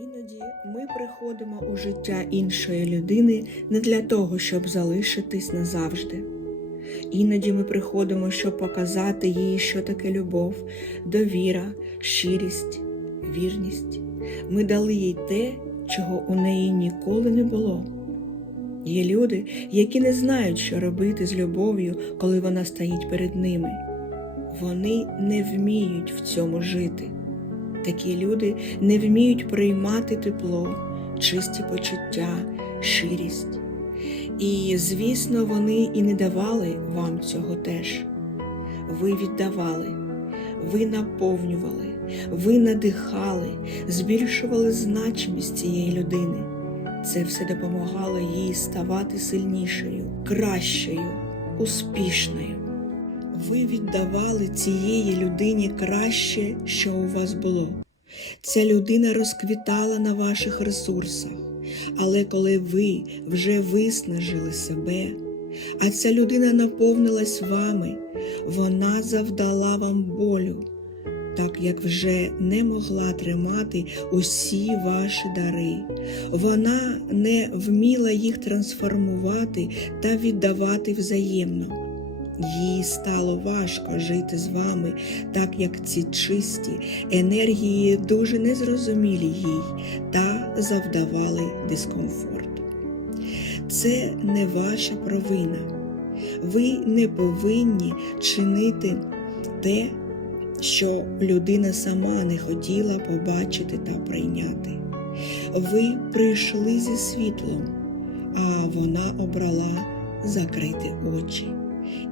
Іноді ми приходимо у життя іншої людини не для того, щоб залишитись назавжди. Іноді ми приходимо, щоб показати їй, що таке любов, довіра, щирість, вірність. Ми дали їй те, чого у неї ніколи не було. Є люди, які не знають, що робити з любов'ю, коли вона стоїть перед ними. Вони не вміють в цьому жити. Такі люди не вміють приймати тепло, чисті почуття, ширість. І, звісно, вони і не давали вам цього теж. Ви віддавали, ви наповнювали, ви надихали, збільшували значимість цієї людини. Це все допомагало їй ставати сильнішою, кращою, успішною. Ви віддавали цієї людині краще, що у вас було. Ця людина розквітала на ваших ресурсах, але коли ви вже виснажили себе, а ця людина наповнилась вами, вона завдала вам болю, так як вже не могла тримати усі ваші дари. Вона не вміла їх трансформувати та віддавати взаємно. Їй стало важко жити з вами, так як ці чисті енергії дуже незрозумілі їй та завдавали дискомфорту. Це не ваша провина. Ви не повинні чинити те, що людина сама не хотіла побачити та прийняти. Ви прийшли зі світлом, а вона обрала закрити очі.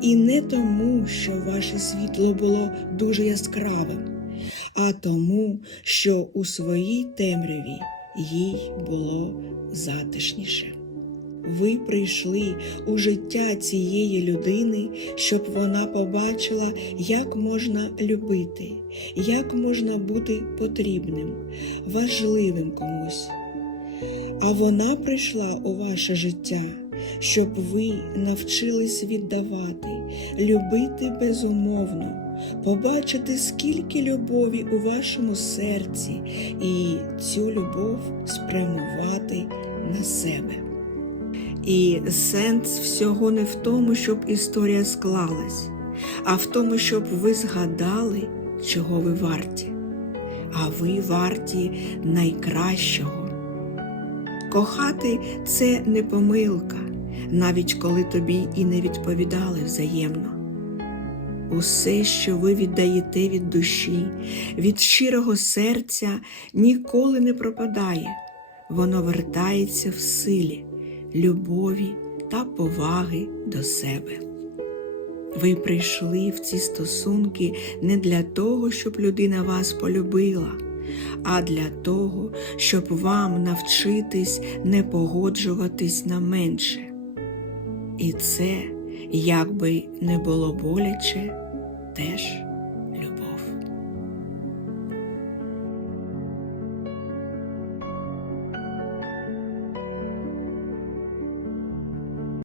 І не тому, що ваше світло було дуже яскравим, а тому, що у своїй темряві їй було затишніше. Ви прийшли у життя цієї людини, щоб вона побачила, як можна любити, як можна бути потрібним, важливим комусь. А вона прийшла у ваше життя, щоб ви навчились віддавати, любити безумовно, побачити, скільки любові у вашому серці, і цю любов спрямувати на себе. І сенс всього не в тому, щоб історія склалась, а в тому, щоб ви згадали, чого ви варті, а ви варті найкращого. Кохати це не помилка, навіть коли тобі і не відповідали взаємно. Усе, що ви віддаєте від душі, від щирого серця, ніколи не пропадає, воно вертається в силі, любові та поваги до себе. Ви прийшли в ці стосунки не для того, щоб людина вас полюбила, а для того, щоб вам навчитись не погоджуватись на менше. І це, як би не було боляче, теж